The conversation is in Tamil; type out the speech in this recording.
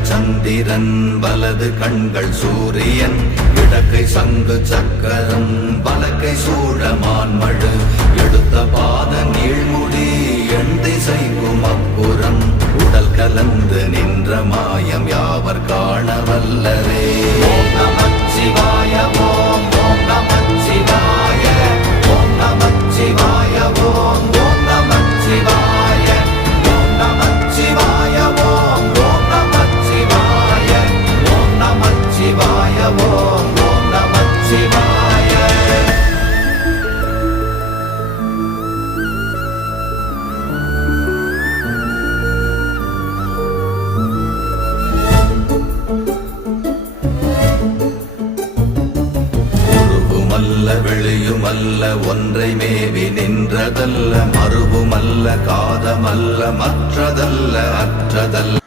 இடது சந்திரன் வலது கண்கள் சூரியன் இடக்கை சங்கு சக்கரம் வலக்கை சூழமான்மழு எடுத்த பாத நீழ்முடி எண் திசைக்கும் அப்புறம் உடல் கலந்து நின்ற மாயம் யாவர் காண வல்லரே. ஓம் நமச்சிவாய ஓம் ஓம் நமச்சிவாய ஓம் நமச்சிவாய ஓம் ஓம் நமச்சிவாய ஓம் நமச்சிவாய ஓம் ஓம் நமச்சிவாய ஓம் நமச்சிவாய ஓம் ஓம் நமச்சிவாய. வெளியுமல்ல ஒன்றை மேவி நின்றதல்ல மறுவுமல்ல காதமல்ல மற்றதல்ல அற்றதல்ல